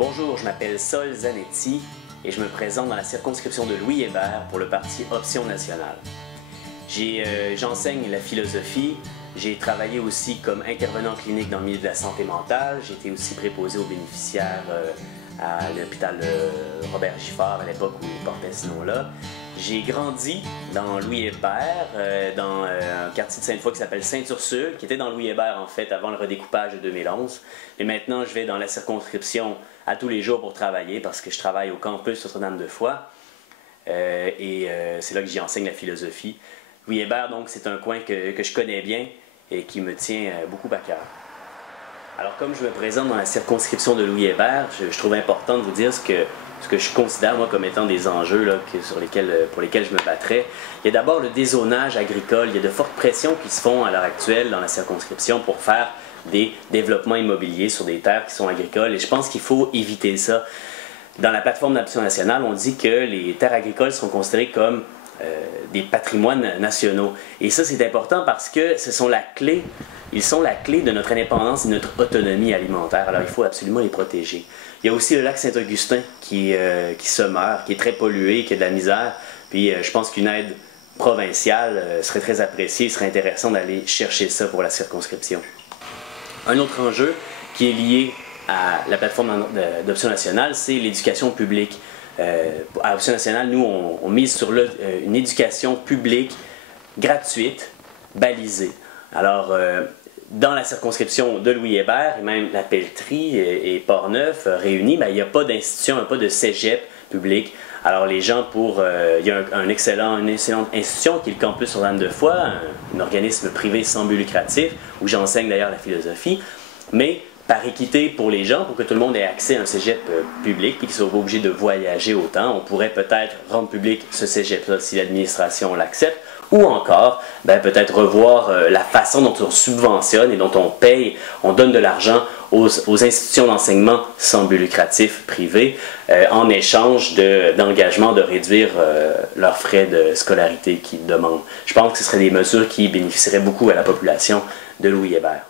Bonjour, je m'appelle Sol Zanetti et je me présente dans la circonscription de Louis Hébert pour le parti Option nationale. J'enseigne la philosophie, j'ai travaillé aussi comme intervenant clinique dans le milieu de la santé mentale, j'ai été aussi préposé aux bénéficiaires à l'hôpital Robert Giffard à l'époque où il portait ce nom-là. J'ai grandi dans Louis Hébert, dans un quartier de Sainte-Foy qui s'appelle Sainte-Ursule, qui était dans Louis Hébert en fait avant le redécoupage de 2011. Et maintenant, je vais dans la circonscription à tous les jours pour travailler parce que je travaille au campus Notre-Dame-de-Foy. C'est là que j'y enseigne la philosophie. Louis Hébert, donc, c'est un coin que je connais bien et qui me tient beaucoup à cœur. Alors, comme je me présente dans la circonscription de Louis Hébert, je trouve important de vous dire ce que je considère, moi, comme étant des enjeux là, pour lesquels je me battrais. Il y a d'abord le dézonage agricole. Il y a de fortes pressions qui se font à l'heure actuelle dans la circonscription pour faire des développements immobiliers sur des terres qui sont agricoles. Et je pense qu'il faut éviter ça. Dans la plateforme d'Option nationale, on dit que les terres agricoles sont considérées comme des patrimoines nationaux. Et ça, c'est important parce que ils sont la clé de notre indépendance et de notre autonomie alimentaire. Alors, il faut absolument les protéger. Il y a aussi le lac Saint-Augustin qui se meurt, qui est très pollué, qui a de la misère. Puis, je pense qu'une aide provinciale serait très appréciée. Il serait intéressant d'aller chercher ça pour la circonscription. Un autre enjeu qui est lié à la plateforme d'Option nationale, c'est l'éducation publique. À Option nationale, nous, on mise sur une éducation publique gratuite, balisée. Alors, dans la circonscription de Louis Hébert, et même la Pelletrie et Portneuf réunis, il n'y a pas d'institution, il n'y a pas de cégep public. Alors, les gens, il y a une excellente institution qui est le campus Notre-Dame-de-Foy, un organisme privé sans but lucratif, où j'enseigne d'ailleurs la philosophie, mais par équité pour les gens, pour que tout le monde ait accès à un cégep public et qu'ils ne soient pas obligés de voyager autant, on pourrait peut-être rendre public ce cégep-là si l'administration l'accepte, ou encore peut-être revoir la façon dont on subventionne et dont on paye, on donne de l'argent aux institutions d'enseignement sans but lucratif privées en échange d'engagement de réduire leurs frais de scolarité qu'ils demandent. Je pense que ce seraient des mesures qui bénéficieraient beaucoup à la population de Louis Hébert.